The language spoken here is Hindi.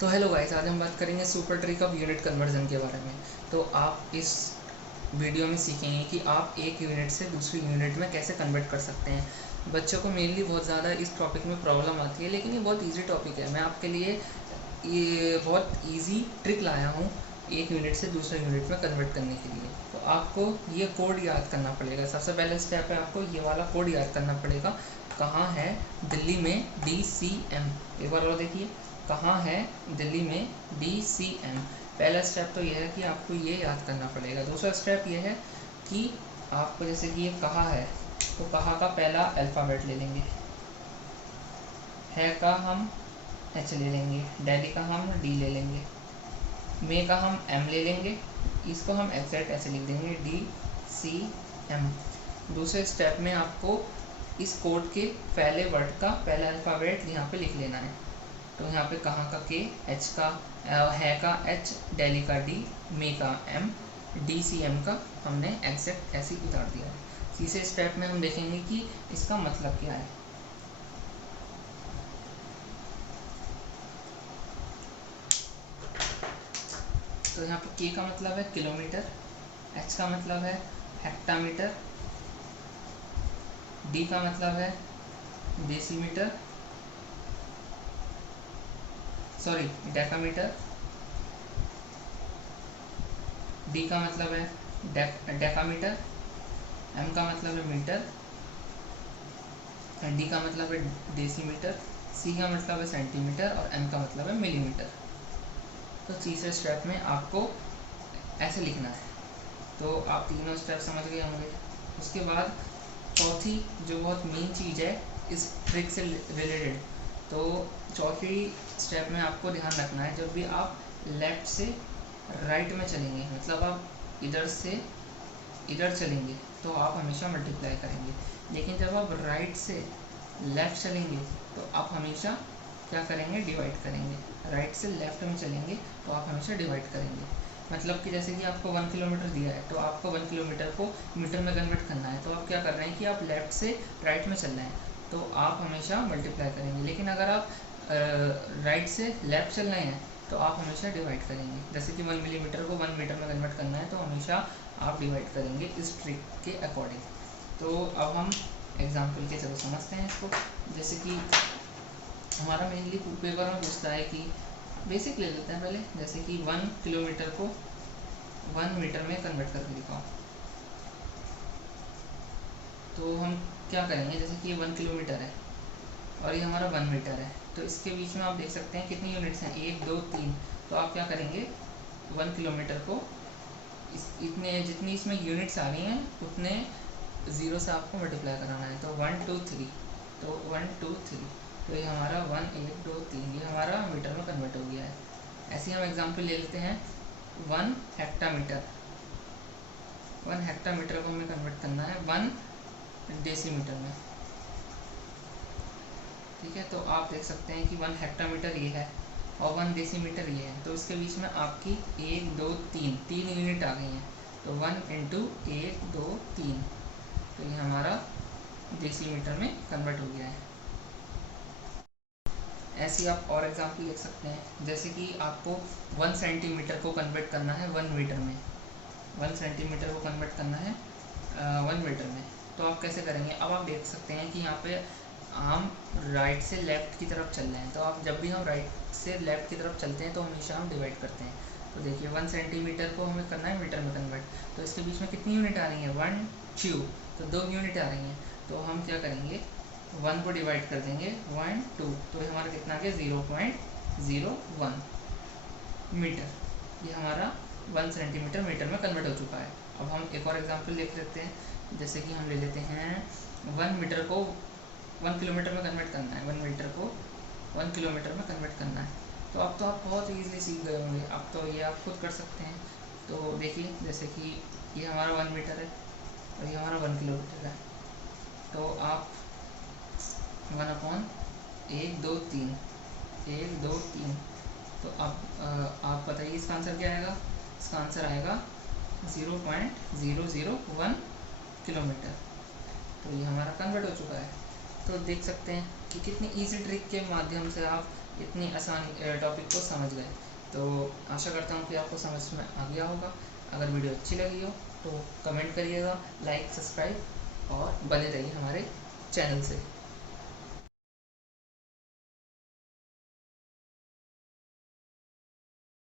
तो हेलो गाइस, आज हम बात करेंगे super trick of unit conversion के बारे में। तो आप इस वीडियो में सीखेंगे कि आप एक यूनिट से दूसरी यूनिट में कैसे कन्वर्ट कर सकते हैं। बच्चों को मेनली बहुत ज़्यादा इस टॉपिक में प्रॉब्लम आती है, लेकिन ये बहुत इजी टॉपिक है। मैं आपके लिए ये बहुत इजी ट्रिक लाया हूँ एक यूनिट से दूसरे यूनिट में कन्वर्ट करने के लिए। तो आपको ये कोड याद करना पड़ेगा। सबसे पहले स्टेप है, आपको ये वाला कोड याद करना पड़ेगा। कहाँ है दिल्ली में DCM? एक बार और देखिए, कहाँ है दिल्ली में DCM। पहला स्टेप तो यह है कि आपको ये याद करना पड़ेगा। दूसरा स्टेप ये है कि आपको, जैसे कि ये कहाँ है, तो कहाँ का पहला अल्फ़ाबेट ले लेंगे, है का हम H ले लेंगे, दिल्ली का हम D ले लेंगे, में का हम M ले लेंगे, इसको हम एग्जैक्ट ऐसे लिख देंगे DCM। दूसरे स्टेप में आपको इस कोड के पहले वर्ड का पहला अल्फ़ाबेट यहाँ पे लिख लेना है। तो यहाँ पे कहाँ का K, H का है का H, दिल्ली का D, में का M, DCM का हमने एग्जैक्ट ऐसे ही उतार दिया है। तीसरे स्टेप में हम देखेंगे कि इसका मतलब क्या है। तो यहाँ पे K का मतलब है किलोमीटर, H का मतलब है हेक्टामीटर, D का मतलब है डेसीमीटर, सॉरी डेकामीटर, D का मतलब है डेकामीटर, M का मतलब है मीटर, D का मतलब है डेसीमीटर, C का मतलब है सेंटीमीटर और M का मतलब है मिलीमीटर। तो तीसरे स्टेप में आपको ऐसे लिखना है। तो आप तीनों स्टेप समझ गए होंगे। उसके बाद चौथी जो बहुत मेन चीज़ है इस ट्रिक से रिलेटेड, तो चौथी स्टेप में आपको ध्यान रखना है, जब भी आप लेफ़्ट से राइट में चलेंगे, मतलब आप इधर से इधर चलेंगे तो आप हमेशा मल्टीप्लाई करेंगे। लेकिन जब आप राइट से लेफ़्ट चलेंगे तो आप हमेशा क्या करेंगे, डिवाइड करेंगे। राइट से लेफ़्ट में चलेंगे तो आप हमेशा डिवाइड करेंगे। मतलब कि जैसे कि आपको 1 किलोमीटर दिया है, तो आपको 1 किलोमीटर को मीटर में कन्वर्ट करना है। तो आप क्या कर रहे हैं कि आप लेफ़्ट से राइट में चल रहे हैं, तो आप हमेशा मल्टीप्लाई करेंगे। लेकिन अगर आप राइट से लेफ़्ट चल रहे हैं तो आप हमेशा डिवाइड करेंगे। जैसे कि 1 मिलीमीटर को 1 मीटर में कन्वर्ट करना है, तो हमेशा आप डिवाइड करेंगे इस ट्रिक के अकॉर्डिंग। तो अब हम एग्जाम्पल के चलो समझते हैं इसको। जैसे कि हमारा मेनली पेपर में पूछता है कि बेसिक ले लेते हैं पहले। जैसे कि 1 किलोमीटर को 1 मीटर में कन्वर्ट करके दिखाओ। तो हम क्या करेंगे, जैसे कि ये 1 किलोमीटर है और ये हमारा 1 मीटर है, तो इसके बीच में आप देख सकते हैं कितनी यूनिट्स हैं, 1 2 3। तो आप क्या करेंगे, 1 किलोमीटर को इतने जितनी इसमें यूनिट्स आ रही हैं उतने ज़ीरो से आपको मल्टीप्लाई कराना है। तो 1 2 3, तो 1 2 3, तो ये हमारा 1 1 2 3, ये हमारा मीटर में कन्वर्ट हो गया है। ऐसे ही हम एग्जांपल ले लेते हैं 1 हेक्टामीटर। 1 हेक्टामीटर को हमें कन्वर्ट करना है 1 डेसीमीटर में। ठीक है, तो आप देख सकते हैं कि 1 हेक्टामीटर ये है और 1 डेसीमीटर ये है। तो इसके बीच में आपकी 1 2 3 यूनिट आ गई हैं। तो 1 इंटू 1 2 3, तो ये हमारा डेसीमीटर में कन्वर्ट हो गया है। ऐसे ही आप और एग्जांपल लिख सकते हैं। जैसे कि आपको 1 सेंटीमीटर को कन्वर्ट करना है 1 मीटर में, 1 सेंटीमीटर को कन्वर्ट करना है 1 मीटर में। तो आप कैसे करेंगे, अब आप देख सकते हैं कि यहाँ पे हम राइट से लेफ़्ट की तरफ चल रहे हैं। तो आप जब भी हम राइट से लेफ़्ट की तरफ चलते हैं तो हमेशा हम डिवाइड करते हैं। तो देखिए 1 सेंटीमीटर को हमें करना है मीटर में कन्वर्ट। तो इसके बीच में कितनी यूनिट आ रही है, 1 2, तो 2 यूनिट आ रही हैं। तो हम क्या करेंगे, 1 को डिवाइड कर देंगे 1 2, तो हमारा कितना आ गया 0.01 मीटर। ये हमारा 1 सेंटीमीटर मीटर में कन्वर्ट हो चुका है। अब हम एक और एग्जांपल देख लेते हैं। जैसे कि हम ले लेते हैं 1 मीटर को 1 किलोमीटर में कन्वर्ट करना है, 1 मीटर को 1 किलोमीटर में कन्वर्ट करना है। तो अब तो आप बहुत ईजिली सीख गए होंगे, अब तो ये आप खुद कर सकते हैं। तो देखिए, जैसे कि ये हमारा 1 मीटर है और ये हमारा 1 किलोमीटर है। तो आप 1/1 2 3, 1 2 3, तो आप बताइए इसका आंसर क्या आएगा। इसका आंसर आएगा 0.001 किलोमीटर। तो ये हमारा कन्वर्ट हो चुका है। तो देख सकते हैं कि कितनी इजी ट्रिक के माध्यम से आप इतनी आसान टॉपिक को समझ गए। तो आशा करता हूँ कि आपको समझ में आ गया होगा। अगर वीडियो अच्छी लगी हो तो कमेंट करिएगा, लाइक, सब्सक्राइब और बने रहिए हमारे चैनल से।